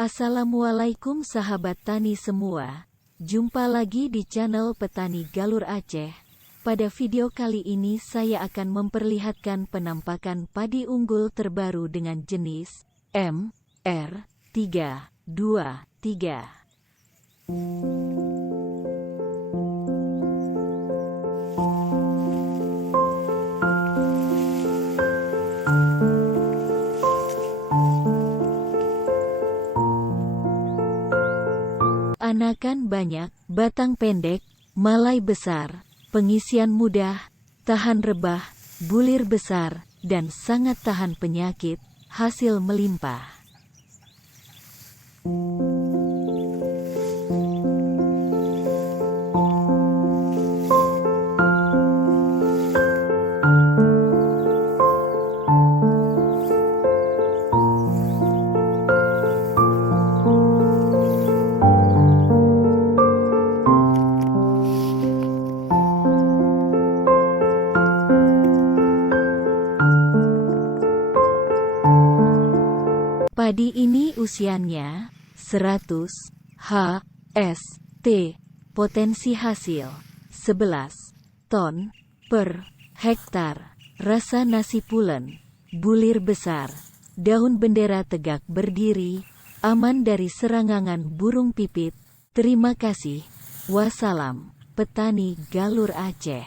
Assalamualaikum sahabat tani semua. Jumpa lagi di channel Petani Galur Aceh. Pada video kali ini saya akan memperlihatkan penampakan padi unggul terbaru dengan jenis MR323. Anakan banyak, batang pendek, malai besar, pengisian mudah, tahan rebah, bulir besar, dan sangat tahan penyakit, hasil melimpah. Padi ini usianya 100 HST, potensi hasil 11 ton per hektar, rasa nasi pulen, bulir besar, daun bendera tegak berdiri, aman dari serangan burung pipit. Terima kasih. Wassalam, Petani Galur Aceh.